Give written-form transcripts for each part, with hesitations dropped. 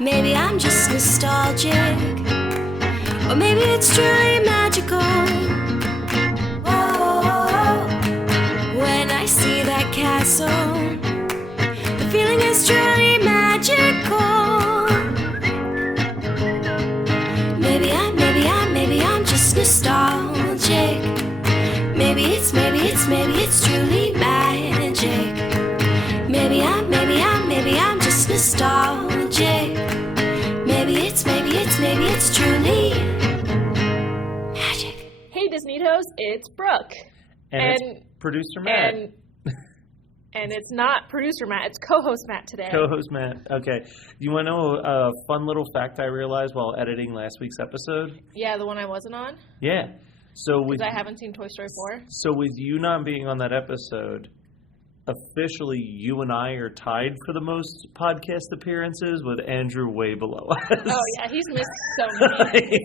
Maybe I'm just nostalgic, or maybe it's truly magical. Oh, when I see that castle, the feeling is truly magical. Maybe I'm just nostalgic. Maybe it's truly magic. Maybe I'm just nostalgic. Maybe it's truly magic. Hey Disneytos, it's Brooke. And it's Producer Matt. And it's not Producer Matt, it's co-host Matt today. Co-host Matt. Okay. You want to know a fun little fact I realized while editing last week's episode? Yeah, the one I wasn't on? Yeah. Because I haven't seen Toy Story 4. So with you not being on that episode, officially you and I are tied for the most podcast appearances, with Andrew way below us. Oh yeah, he's missed so many. I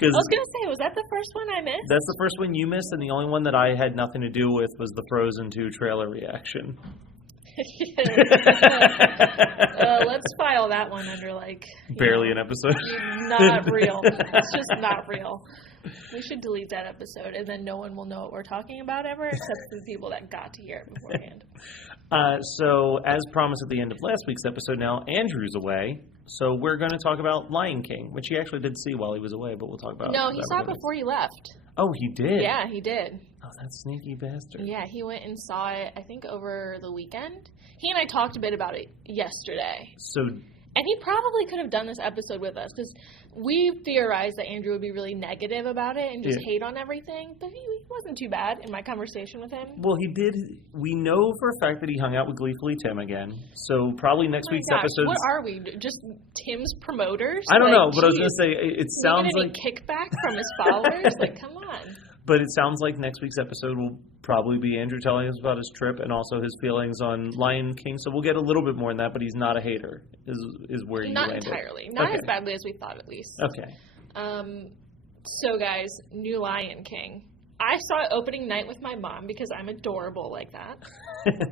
was gonna say, was that the first one I missed? That's the first one you missed, and the only one that I had nothing to do with was the Frozen 2 trailer reaction. Let's file that one under barely an episode. Not real. It's just not real. We should delete that episode, and then no one will know what we're talking about ever, except for the people that got to hear it beforehand. So, as promised at the end of last week's episode, now Andrew's away, so we're going to talk about Lion King, which he actually did see while he was away, but we'll talk about. No, he saw it before he left. Oh, he did? Yeah, he did. Oh, that sneaky bastard. Yeah, he went and saw it, I think, over the weekend. He and I talked a bit about it yesterday. And he probably could have done this episode with us, because we theorized that Andrew would be really negative about it and just hate on everything, but he wasn't too bad in my conversation with him. Well, he did. We know for a fact that he hung out with Gleefully Tim again, so probably next week's episode. What are we? Just Tim's promoters? I don't know, but I was going to say, it sounds like... kickback from his followers? Come on. But it sounds like next week's episode will probably be Andrew telling us about his trip and also his feelings on Lion King. So we'll get a little bit more in that, but he's not a hater, is where you landed. Not entirely. Not as badly as we thought, at least. Okay. So, guys, new Lion King. I saw it opening night with my mom because I'm adorable like that.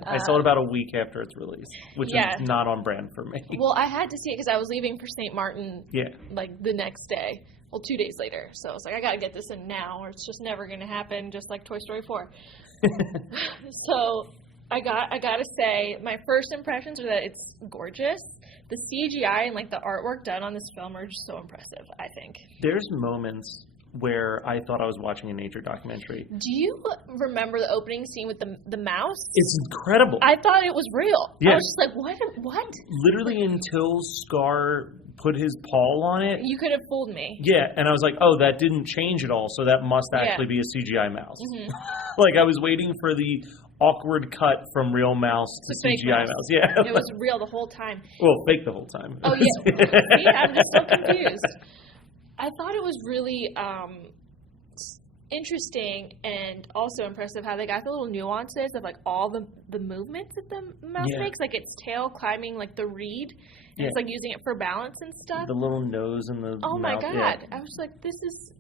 I saw it about a week after its release, which is not on brand for me. Well, I had to see it because I was leaving for St. Martin the next day. Well, 2 days later. So I was like, I got to get this in now or it's just never going to happen, just like Toy Story 4. So I got to say, my first impressions are that it's gorgeous. The CGI and the artwork done on this film are just so impressive, I think. There's moments where I thought I was watching a nature documentary. Do you remember the opening scene with the mouse? It's incredible. I thought it was real. Yeah. I was just like, what? Literally until Scar put his paw on it. You could have fooled me. Yeah, and I was like, oh, that didn't change at all, so that must actually be a CGI mouse. Mm-hmm. I was waiting for the awkward cut from real mouse to CGI mouse. Yeah. It was real the whole time. Well, fake the whole time. Oh, yeah. See, I'm just so confused. I thought it was really interesting and also impressive how they got the little nuances of all the movements that the mouse makes, its tail climbing the reed, and it's using it for balance and stuff. The little nose and the oh mouth. My god! Yeah. I was like, this is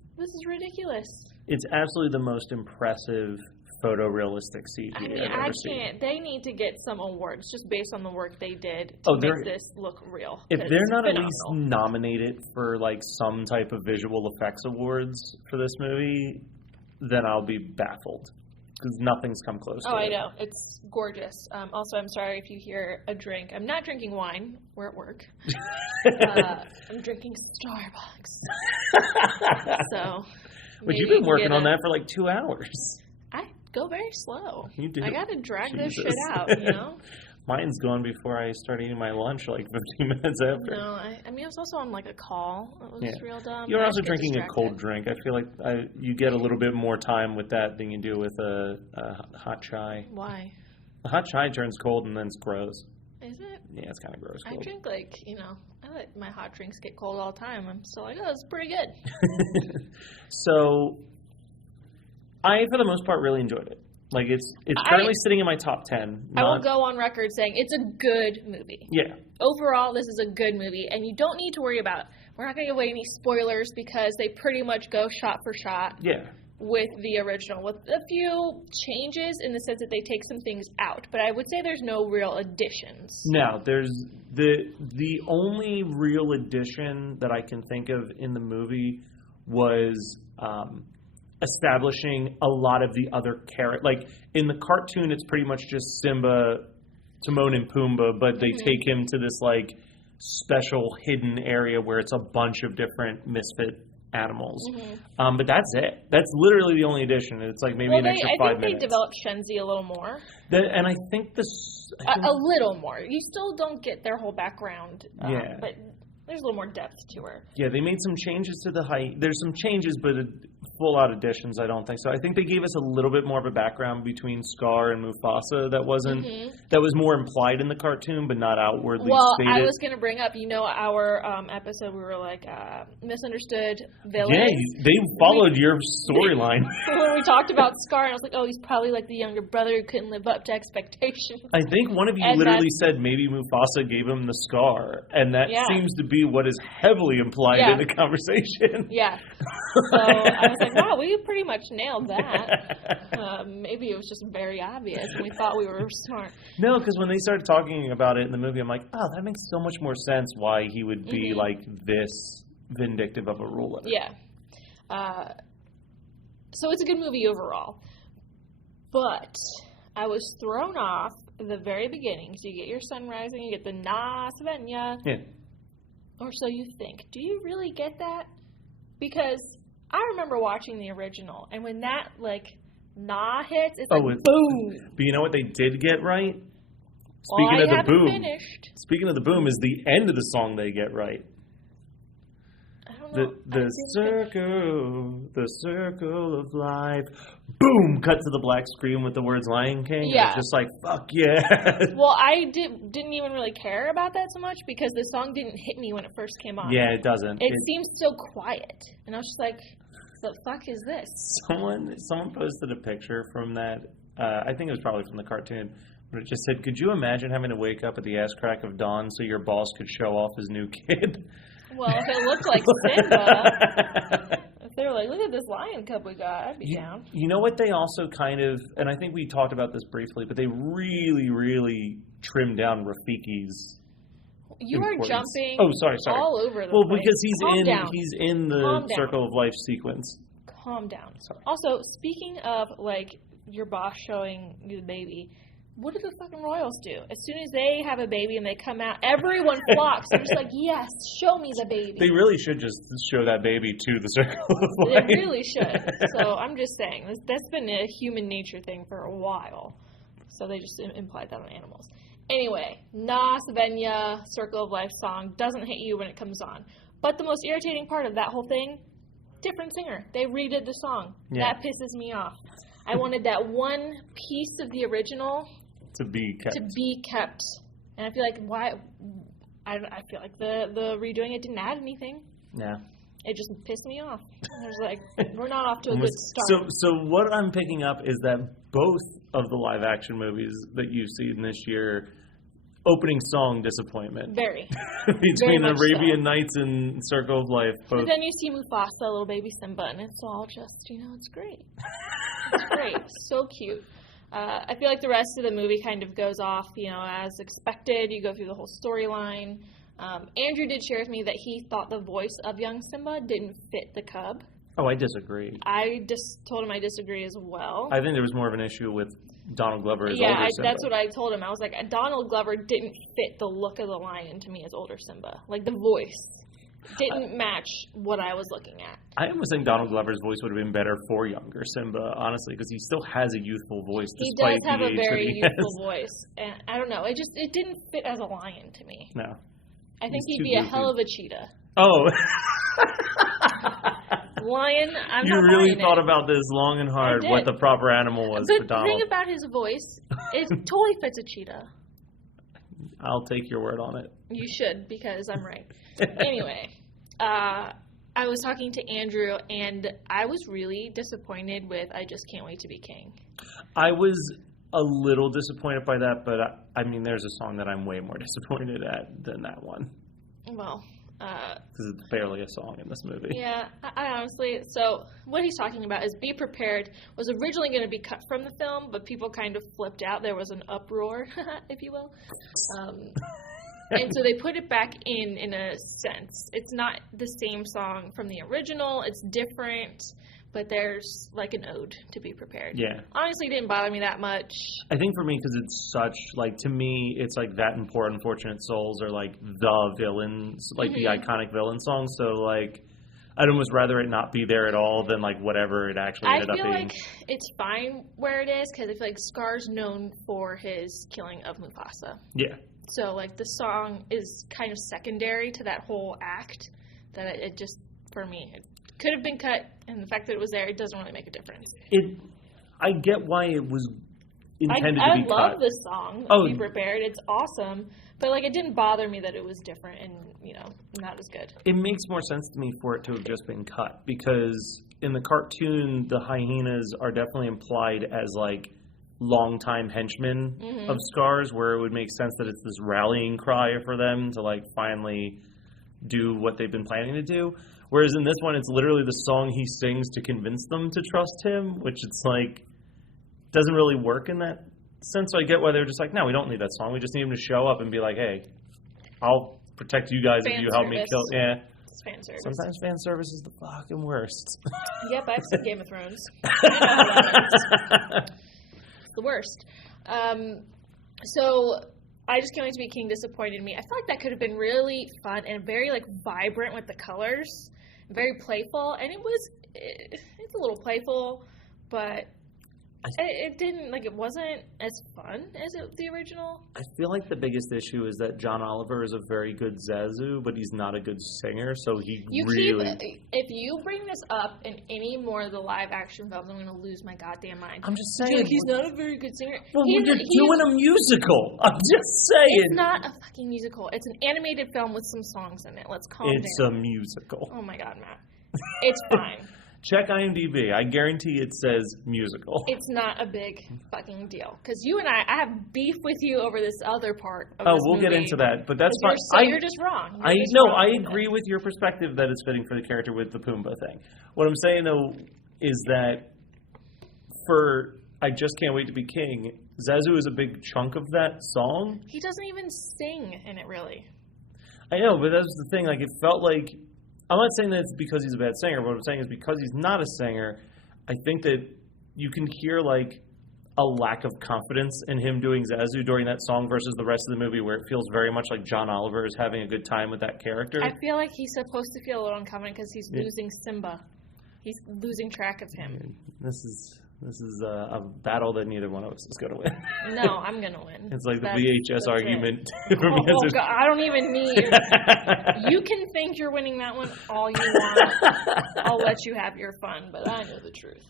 ridiculous. It's absolutely the most impressive photorealistic CG I've ever seen. They need to get some awards just based on the work they did to make this look real. If they're not at least nominated for some type of visual effects awards for this movie, then I'll be baffled. Because nothing's come close to it. Oh, I know. It's gorgeous. Also, I'm sorry if you hear a drink. I'm not drinking wine. We're at work. I'm drinking Starbucks. But you've been working on that for 2 hours. I go very slow. You do. I got to drag this shit out, Mine's gone before I start eating my lunch 15 minutes after. No, I was also on a call. It was real dumb. You're also drinking a cold drink. I feel like you get a little bit more time with that than you do with a hot chai. Why? A hot chai turns cold and then it's gross. Is it? Yeah, it's kind of gross. I drink I let my hot drinks get cold all the time. I'm still oh, it's pretty good. So, I, for the most part, really enjoyed it. It's currently sitting in my top 10. I will go on record saying it's a good movie. Yeah. Overall, this is a good movie, and you don't need to worry about, we're not going to give away any spoilers because they pretty much go shot for shot. Yeah. with the original, with a few changes in the sense that they take some things out. But I would say there's no real additions. No, there's the only real addition that I can think of in the movie was establishing a lot of the other characters. Like, in the cartoon, it's pretty much just Simba, Timon, and Pumbaa, but they take him to this, like, special hidden area where it's a bunch of different misfit animals. But that's it. That's literally the only addition. It's like maybe an extra 5 minutes. I think they developed Shenzi a little more. And I think a little more. You still don't get their whole background. But there's a little more depth to her. Yeah, they made some changes to the height. There's some changes, but full-out additions, I don't think so. I think they gave us a little bit more of a background between Scar and Mufasa that wasn't that was more implied in the cartoon, but not outwardly stated. I was going to bring up, our episode, we were like, misunderstood villains. Yeah, they followed your storyline. When we talked about Scar, and I was like, he's probably like the younger brother who couldn't live up to expectations. I think one of you literally said maybe Mufasa gave him the scar, and that seems to be what is heavily implied in the conversation. Yeah. So I was like, wow, we pretty much nailed that. Maybe it was just very obvious, and we thought we were smart. No, because when they started talking about it in the movie, I'm like, that makes so much more sense why he would be like this vindictive of a ruler. Yeah. So it's a good movie overall. But I was thrown off at the very beginning. So you get your sunrise and you get the Na Svenya. Yeah. Or so you think. Do you really get that? Because I remember watching the original, and when that, na hits, it's like, boom! But you know what they did get right? Speaking of the boom. Speaking of the boom is the end of the song they get right. I don't know. The circle of life. Boom! Cut to the black screen with the words Lion King. Yeah. It's just like, fuck yeah. Well, I didn't even really care about that so much because the song didn't hit me when it first came on. Yeah, it doesn't. It seems so quiet. And I was just like, the fuck is this? Someone posted a picture from that. I think it was probably from the cartoon. But it just said, could you imagine having to wake up at the ass crack of dawn so your boss could show off his new kid? Well, if it looked like Simba, if they were like, look at this lion cub we got, I'd be down. You know what they also kind of, and I think we talked about this briefly, but they really, really trimmed down Rafiki's importance. Jumping sorry. all over the place. Well, because he's in the Calm Circle of Life sequence. Calm down. Sorry. Also, speaking of, your boss showing you the baby, what do the fucking royals do? As soon as they have a baby and they come out, everyone flocks. They're just like, yes, show me the baby. They really should just show that baby to the Circle of Life. They really should. So I'm just saying, that's been a human nature thing for a while. So they just implied that on animals. Anyway, Na Svenya, Circle of Life song doesn't hit you when it comes on. But the most irritating part of that whole thing, different singer. They redid the song. Yeah. That pisses me off. I wanted that one piece of the original to be kept. And I feel like I feel like the redoing it didn't add anything. Yeah. It just pissed me off. I was like, we're not off to a good start. So what I'm picking up is that both of the live action movies that you've seen this year, opening song disappointment. Very. Between Very Arabian Nights and Circle of Life. Both. But then you see Mufasa, little baby Simba, and it's all just, it's great. It's great. So cute. I feel like the rest of the movie kind of goes off, as expected. You go through the whole storyline. Andrew did share with me that he thought the voice of young Simba didn't fit the cub. Oh, I disagree. I just told him I disagree as well. I think there was more of an issue with Donald Glover as older Simba. That's what I told him. I was like, Donald Glover didn't fit the look of the lion to me as older Simba. Like, the voice didn't match what I was looking at. I almost think Donald Glover's voice would have been better for younger Simba, honestly, because he still has a youthful voice. He does have a very youthful voice. And I don't know. It didn't fit as a lion to me. No. I think he'd be a hell of a cheetah. Oh. Lion, I'm you not really buying thought it. about this long and hard, what the proper animal was for Donald. The thing about his voice, it totally fits a cheetah. I'll take your word on it. You should, because I'm right. Anyway, I was talking to Andrew, and I was really disappointed with I Just Can't Wait to Be King. I was a little disappointed by that, but I mean, there's a song that I'm way more disappointed at than that one. Well, Because it's barely a song in this movie. Yeah, I honestly, so what he's talking about is Be Prepared was originally going to be cut from the film, but people kind of flipped out. There was an uproar, if you will. And so they put it back in a sense. It's not the same song from the original. It's different, but there's like an ode to Be Prepared. Yeah. Honestly, it didn't bother me that much. I think for me, because it's such, like, to me, it's like That and Poor Unfortunate Souls are like the villains, like the iconic villain songs. So, like, I'd almost rather it not be there at all than, like, whatever it actually ended up being. I feel like it's fine where it is, because I feel like Scar's known for his killing of Mufasa. Yeah. So, like, the song is kind of secondary to that whole act, that it just, for me, it could have been cut, and the fact that it was there, it doesn't really make a difference. I get why it was intended to be cut. I love this song, Be Prepared. It's awesome, but, like, it didn't bother me that it was different and, you know, not as good. It makes more sense to me for it to have just been cut, because in the cartoon, the hyenas are definitely implied as, like, longtime henchmen of Scar's, where it would make sense that it's this rallying cry for them to, like, finally do what they've been planning to do. Whereas in this one, it's literally the song he sings to convince them to trust him, which it's like doesn't really work in that sense. So I get why they're just like, no, we don't need that song. We just need him to show up and be like, hey, I'll protect you guys if you help me kill. Yeah. It's fan service. Sometimes fan service is the fucking worst. Yep, I've seen Game of Thrones. I know how that is. The worst. So I Just Can't Wait to Be King disappointed me. I feel like that could have been really fun and very, like, vibrant with the colors, very playful, and it's a little playful, but it didn't, like, it wasn't as fun as the original. I feel like the biggest issue is that John Oliver is a very good Zazu, but he's not a good singer, so if you bring this up in any more of the live action films, I'm going to lose my goddamn mind. I'm just saying. He's not a very good singer. Well, you're doing a musical. I'm just saying. It's not a fucking musical. It's an animated film with some songs in it. Let's calm down. It's a musical. Oh my God, Matt. It's fine. Check IMDb. I guarantee it says musical. It's not a big fucking deal. Because you and I have beef with you over this other part of this we'll movie. get into that. But that's fine. You're just wrong. I agree with your perspective that it's fitting for the character with the Pumbaa thing. What I'm saying, though, is that for I Just Can't Wait to Be King, Zazu is a big chunk of that song. He doesn't even sing in it, really. I know, but that's the thing. Like, it felt like... I'm not saying that it's because he's a bad singer. What I'm saying is because he's not a singer, I think that you can hear, like, a lack of confidence in him doing Zazu during that song versus the rest of the movie, where it feels very much like John Oliver is having a good time with that character. I feel like he's supposed to feel a little unconfident because he's losing Simba. He's losing track of him. This is a battle that neither one of us is going to win. No, I'm going to win. It's like the VHS argument. Oh, God, I don't even need... You can think you're winning that one all you want. I'll let you have your fun, but I know the truth.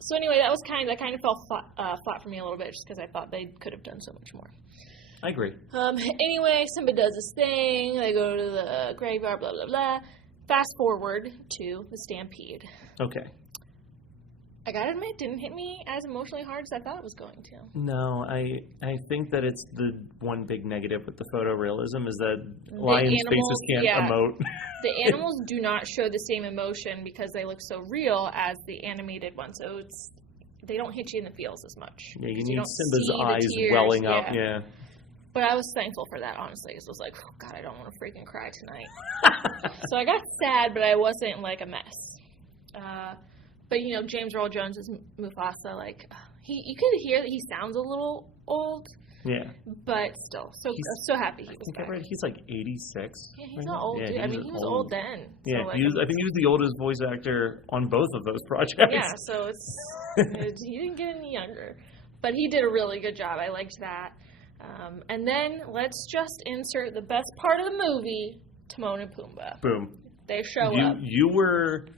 So anyway, that kind of fell flat for me a little bit just because I thought they could have done so much more. I agree. Anyway, Simba does his thing. They go to the graveyard, blah, blah, blah. Fast forward to the stampede. Okay. I gotta admit, it didn't hit me as emotionally hard as I thought it was going to. No, I think that it's the one big negative with the photorealism is that lions' faces can't emote. The animals do not show the same emotion because they look so real as the animated ones. So they don't hit you in the feels as much. Yeah, you need Simba's eyes welling up. Yeah. But I was thankful for that, honestly. It was like, oh, God, I don't want to freaking cry tonight. So I got sad, but I wasn't, like, a mess. But, you know, James Earl Jones is Mufasa. Like, you could hear that he sounds a little old. Yeah. But still, so happy he was back. He's like 86. Yeah, he's not old, dude. I mean, he was old then. Yeah, so, like, I think he was the oldest voice actor on both of those projects. Yeah, so he didn't get any younger. But he did a really good job. I liked that. And then let's just insert the best part of the movie, Timon and Pumbaa. Boom. They show up. You were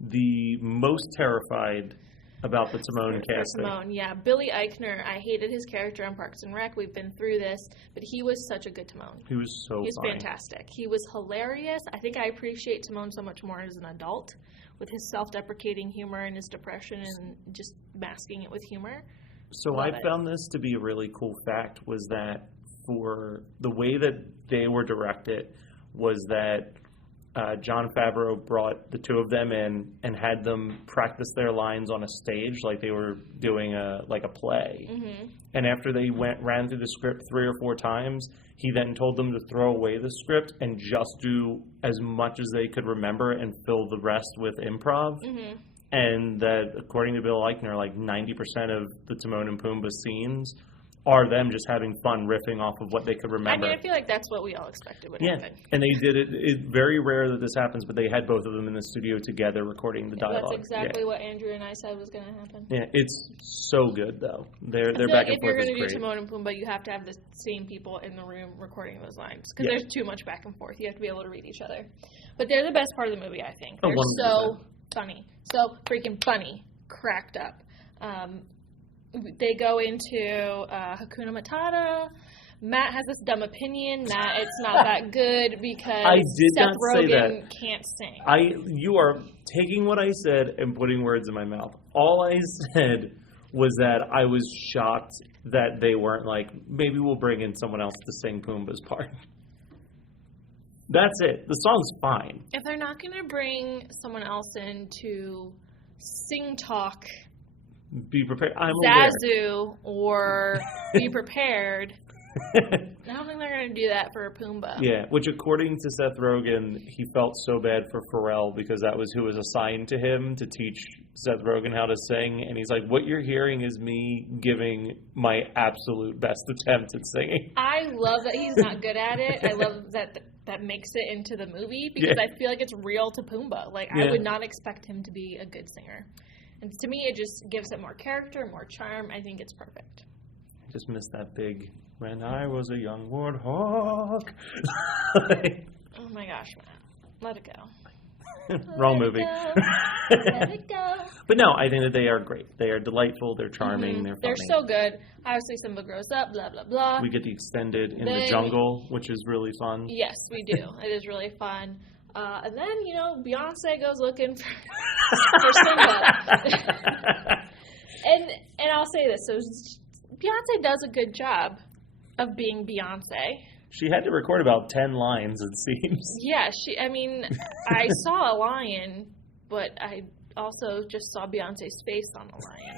the most terrified about the Timon casting. Timon, yeah. Billy Eichner, I hated his character on Parks and Rec. We've been through this, but he was such a good Timon. He was so He was fantastic. He was hilarious. I think I appreciate Timon so much more as an adult with his self-deprecating humor and his depression and just masking it with humor. So I found this to be a really cool fact was that for the way that they were directed was that Jon Favreau brought the two of them in and had them practice their lines on a stage like they were doing a play. Mm-hmm. And after they ran through the script 3 or 4 times, he then told them to throw away the script and just do as much as they could remember and fill the rest with improv. Mm-hmm. And that, according to Bill Eichner, like 90% of the Timon and Pumbaa scenes are them just having fun riffing off of what they could remember. I mean, I feel like that's what we all expected would happen. And they did it. It's very rare that this happens, but they had both of them in the studio together recording the dialogue. That's exactly what Andrew and I said was going to happen. Yeah, it's so good, though. They're back and forth. If you're going to do Timon and Pumbaa, you have to have the same people in the room recording those lines, because there's too much back and forth. You have to be able to read each other. But they're the best part of the movie, I think. They're so funny. So freaking funny. Cracked up. They go into Hakuna Matata. Matt has this dumb opinion that it's not that good because Seth Rogen can't sing. You are taking what I said and putting words in my mouth. All I said was that I was shocked that they weren't like, maybe we'll bring in someone else to sing Pumbaa's part. That's it. The song's fine. If they're not going to bring someone else in to sing talk, be prepared. Zazu or Be Prepared. I don't think they're going to do that for Pumbaa. Yeah, which according to Seth Rogen, he felt so bad for Pharrell because that was who was assigned to him to teach Seth Rogen how to sing. And he's like, what you're hearing is me giving my absolute best attempt at singing. I love that he's not good at it. I love that makes it into the movie because I feel like it's real to Pumbaa. Like, I would not expect him to be a good singer. And to me, it just gives it more character, more charm. I think it's perfect. I just missed that big, when I was a young warthog. Oh my gosh, Matt. Let it go. Wrong movie. Let it go. But no, I think that they are great. They are delightful. They're charming. Mm-hmm. They're funny. They're so good. Obviously, Simba grows up, blah, blah, blah. We get the extended in the jungle, which is really fun. Yes, we do. It is really fun. And then, Beyonce goes looking for Simba. and I'll say this. So Beyonce does a good job of being Beyonce. She had to record about 10 lines, it seems. Yeah, I saw a lion, but I also just saw Beyonce's face on the lion.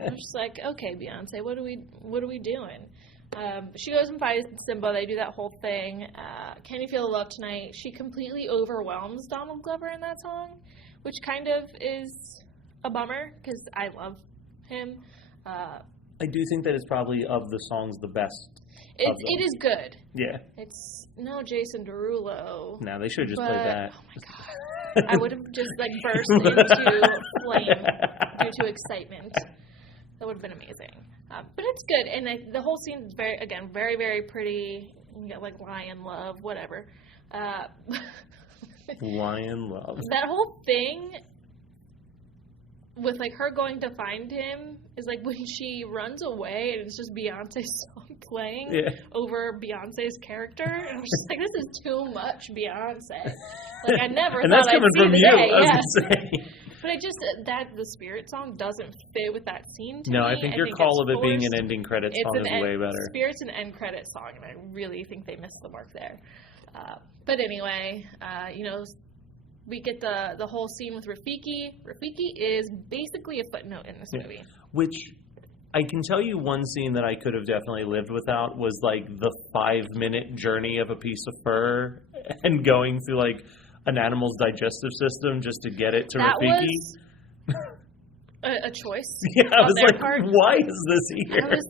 I was just like, okay, Beyonce, what are we doing? She goes and finds Simba. They do that whole thing. Can You Feel the Love Tonight? She completely overwhelms Donald Glover in that song, which kind of is a bummer because I love him. I do think that it's probably of the songs the best. It is good. Yeah. It's no Jason Derulo. No, they should have just played that. Oh my god. I would have just burst into flame due to excitement. That would have been amazing. But it's good, and the whole scene is very, very pretty. You get lion love, whatever. Lion love. That whole thing with her going to find him is when she runs away and it's just Beyonce's song playing over Beyonce's character. And I'm just this is too much Beyonce. I never and thought that's coming I'd see from the you, day. I was gonna say. But the Spirit song doesn't fit with that scene to me. No, I think your call of it being an ending credit song is way better. Spirit's an end credit song, and I really think they missed the mark there. But anyway, we get the whole scene with Rafiki. Rafiki is basically a footnote in this movie. Which, I can tell you one scene that I could have definitely lived without was the 5-minute journey of a piece of fur and going through an animal's digestive system just to get it to Rafiki. Was a choice. Yeah, I was why is this here? I was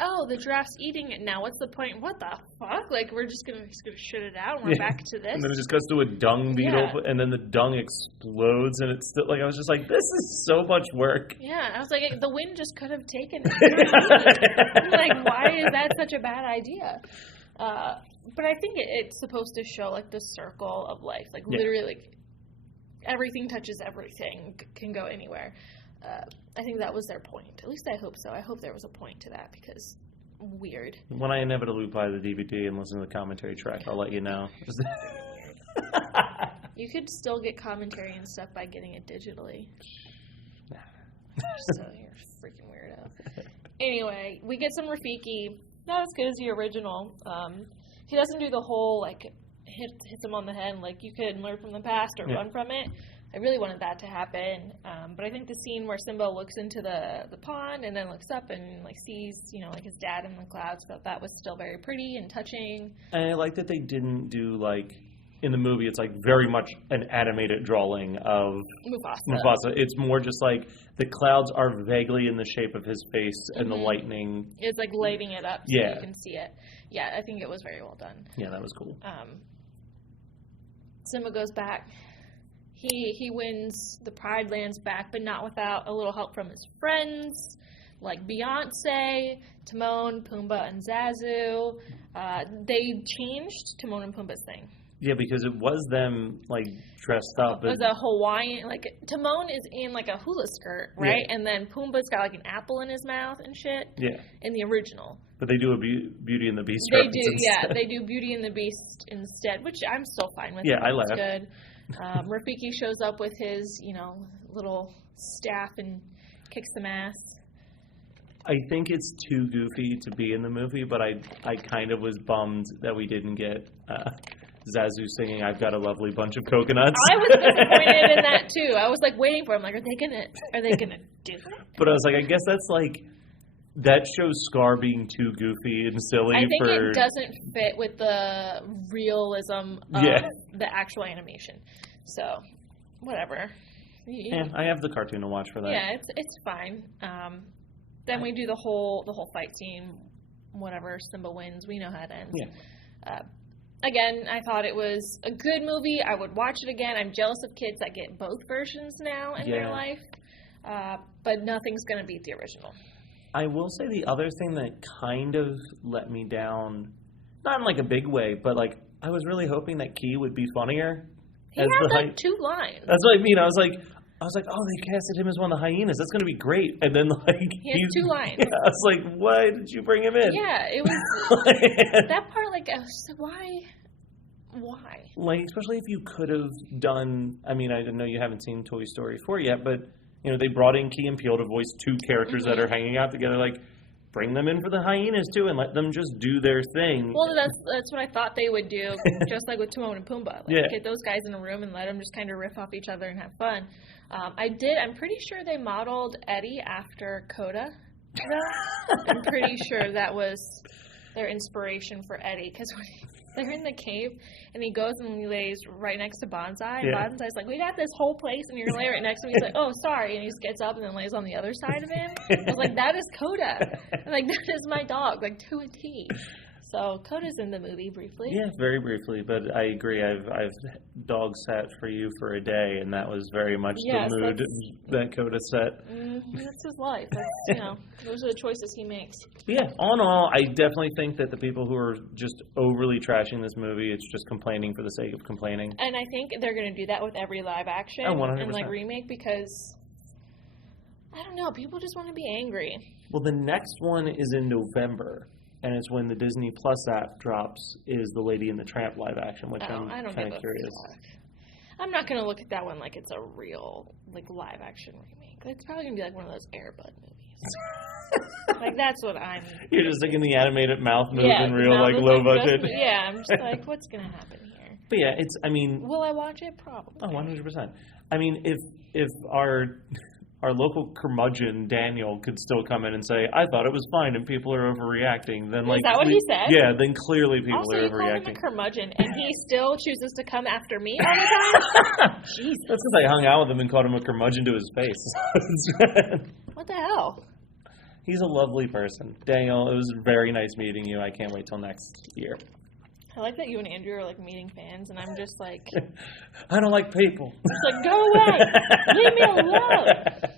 oh, the giraffe's eating it now. What's the point? What the fuck? We're just gonna shit it out and we're back to this. And then it just goes to a dung beetle, and then the dung explodes, and it's still I was just this is so much work. Yeah, I was the wind just could have taken it. Why is that such a bad idea? But I think it's supposed to show the circle of life, literally, everything touches everything, can go anywhere. I think that was their point. At least I hope so. I hope there was a point to that because weird. When I inevitably buy the DVD and listen to the commentary track, I'll let you know. You could still get commentary and stuff by getting it digitally. So you're a freaking weirdo. Anyway, we get some Rafiki. Not as good as the original. He doesn't do the whole hits him on the head, like, you could learn from the past or run from it. I really wanted that to happen, but I think the scene where Simba looks into the pond and then looks up and, like, sees, like, his dad in the clouds, felt that was still very pretty and touching. And I like that they didn't do, like, in the movie, it's, like, very much an animated drawing of Mufasa. It's more just, like, the clouds are vaguely in the shape of his face and the lightning. It's, like, lighting it up so you can see it. Yeah, I think it was very well done. Yeah, that was cool. Simba goes back. He wins the Pride Lands back, but not without a little help from his friends, like Beyonce, Timon, Pumbaa, and Zazu. They changed Timon and Pumbaa's thing. Yeah, because it was them, like, dressed up. It was a Hawaiian, like, Timon is in, like, a hula skirt, right? Yeah. And then Pumbaa's got, like, an apple in his mouth and shit. Yeah. In the original. But they do a Beauty and the Beast They do, instead. They do Beauty and the Beast instead, which I'm still fine with. Yeah, I laugh. It's good. Rafiki shows up with his, little staff and kicks some ass. I think it's too goofy to be in the movie, but I kind of was bummed that we didn't get Zazu singing "I've Got a Lovely Bunch of Coconuts." I was disappointed in that too. I was like waiting for him. Like, are they gonna do that? But I was like, I guess that's like that shows Scar being too goofy and silly. I think it doesn't fit with the realism of the actual animation. So, whatever. Yeah, I have the cartoon to watch for that. Yeah, it's fine. Then we do the whole fight scene. Whatever, Simba wins. We know how it ends. Yeah. Again, I thought it was a good movie. I would watch it again. I'm jealous of kids that get both versions now in their life. But nothing's going to beat the original. I will say the other thing that kind of let me down, not in like a big way, but like I was really hoping that Key would be funnier. He had like 2 lines. That's what I mean. I was like, oh, they casted him as one of the hyenas. That's going to be great. And then like he has 2 lines. Yeah, I was like, why did you bring him in? Yeah, it was that part. Like, I was like, why? Like, especially if you could have done. I mean, I know you haven't seen Toy Story 4 yet, but they brought in Key and Peele to voice 2 characters that are hanging out together. Like, bring them in for the hyenas too, and let them just do their thing. Well, that's what I thought they would do, just like with Timon and Pumbaa. Like, get those guys in a room and let them just kind of riff off each other and have fun. I'm pretty sure they modeled Eddie after Coda. I'm pretty sure that was their inspiration for Eddie, because when they're in the cave and he goes and he lays right next to Bonsai, and Bonsai's like, we got this whole place and you're gonna lay right next to me. He's like, oh, sorry, and he just gets up and then lays on the other side of him. I was like, that is Coda. I'm like, that is my dog, like, to a T. So Coda's in the movie briefly. Yeah, very briefly, but I agree. I've dog sat for you for a day, and that was very much the mood that Coda set. That's his life. That's, those are the choices he makes. Yeah, all in all, I definitely think that the people who are just overly trashing this movie, it's just complaining for the sake of complaining. And I think they're going to do that with every live action and like remake, because I don't know, people just want to be angry. Well, the next one is in November. And it's when the Disney Plus app drops, is the Lady and the Tramp live action, which I'm kind of curious. I'm not going to look at that one like it's a real, like, live action remake. It's probably going to be like one of those Air Bud movies. Like, that's what I'm... You're just thinking the animated mouth moving real, like, low budget. Yeah, I'm just like, what's going to happen here? But yeah, it's, I mean... Will I watch it? Probably. Oh, 100%. I mean, if our local curmudgeon, Daniel, could still come in and say, I thought it was fine and people are overreacting, then, like... Is that what he said? Yeah, then clearly people are overreacting. Also, you called him a curmudgeon, and he still chooses to come after me all the time? Jesus. That's because I hung out with him and called him a curmudgeon to his face. What the hell? He's a lovely person. Daniel, it was very nice meeting you. I can't wait till next year. I like that you and Andrew are, like, meeting fans, and I'm just like... I don't like people. It's like, go away! Leave me alone!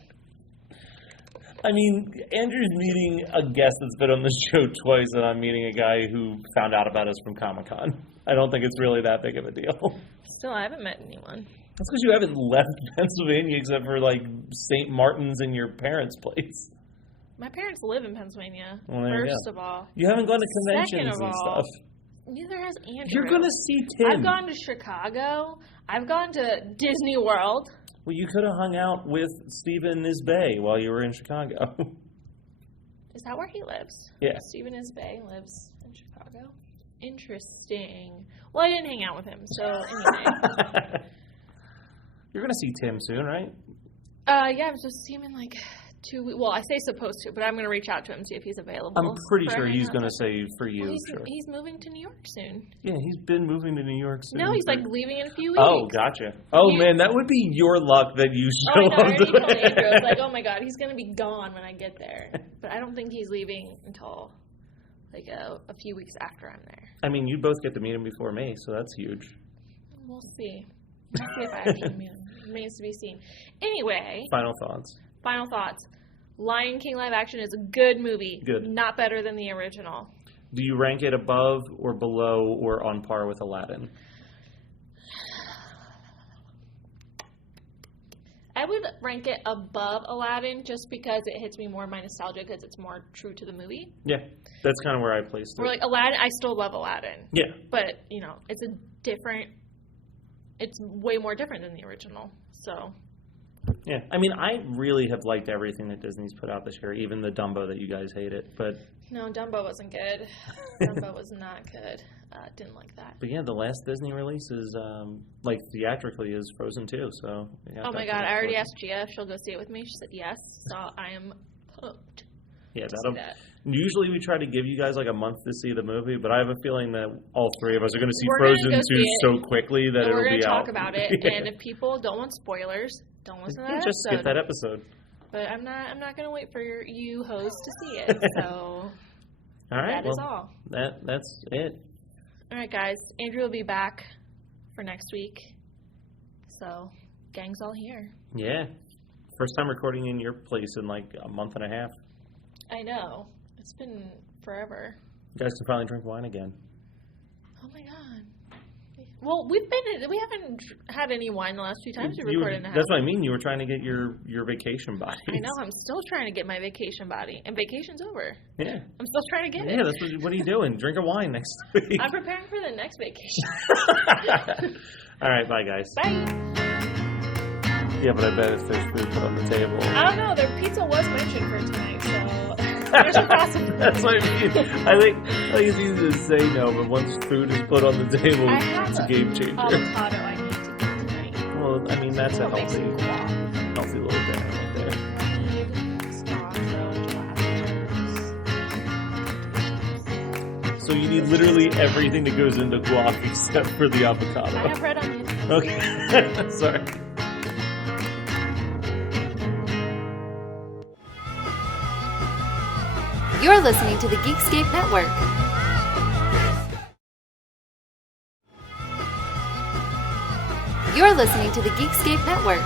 I mean, Andrew's meeting a guest that's been on the show twice, and I'm meeting a guy who found out about us from Comic-Con. I don't think it's really that big of a deal. Still, I haven't met anyone. That's because you haven't left Pennsylvania except for, like, St. Martin's and your parents' place. My parents live in Pennsylvania, first of all. You haven't gone to conventions and stuff. Neither has Andrew. You're going to see Tim. I've gone to Chicago. I've gone to Disney World. Well, you could have hung out with Stephen Isbay while you were in Chicago. Is that where he lives? Yeah. Stephen Isbay lives in Chicago. Interesting. Well, I didn't hang out with him, so anyway. You're going to see Tim soon, right? Yeah, I was just seeing him in like 2 weeks. Well, I say supposed to, but I'm going to reach out to him and see if he's available. I'm pretty sure he's going to say for you. Well, he's moving to New York soon. Yeah, he's been moving to New York soon. No, he's like leaving in a few weeks. Oh, gotcha. Oh, man, that would be your luck that you show I up. know, I already told Andrew. I was like, oh my God, he's going to be gone when I get there. But I don't think he's leaving until like a few weeks after I'm there. I mean, you both get to meet him before me, so that's huge. We'll see. We'll see if I actually meet him. Remains to be seen. Anyway. Final thoughts. Lion King live action is a good movie. Good. Not better than the original. Do you rank it above or below or on par with Aladdin? I would rank it above Aladdin just because it hits me more in my nostalgia because it's more true to the movie. Yeah, that's kind of where I placed it. Or like Aladdin, I still love Aladdin. Yeah. But, it's way more different than the original, so. Yeah, I mean, I really have liked everything that Disney's put out this year, even the Dumbo that you guys hated, but... No, Dumbo wasn't good. Dumbo was not good. Didn't like that. But yeah, the last Disney release is, theatrically is Frozen 2, so... Oh my God, I already asked Gia if she'll go see it with me. She said yes, so I am hooked. Yeah, usually we try to give you guys like a month to see the movie, but I have a feeling that all three of us are going to see Frozen 2 so quickly that it'll be out. We're going to talk about it, yeah. And if people don't want spoilers, don't listen to that episode. Just skip that episode. But I'm not going to wait for you hosts to see it, so all right, that is all. That's it. All right, guys. Andrew will be back for next week, so gang's all here. Yeah. First time recording in your place in like a month and a half. I know. It's been forever. You guys can finally drink wine again. Oh my God. Well, we haven't had any wine the last few times we recorded in the house. That's what I mean. You were trying to get your vacation body. I know. I'm still trying to get my vacation body. And vacation's over. Yeah. I'm still trying to get it. Yeah, what are you doing? Drink a wine next week. I'm preparing for the next vacation. All right. Bye, guys. Bye. Yeah, but I bet if there's food put on the table. I don't know. Their pizza was mentioned for tonight, so there's a possibility. That's what I mean. I think it's easy to say no, but once food is put on the table, it's a game changer. Avocado I need to get tonight. Well, I mean, that's a healthy little thing right there. So you need literally everything that goes into guac except for the avocado. I have red onion. Okay. Sorry. You're listening to the Geekscape Network. You're listening to the Geekscape Network.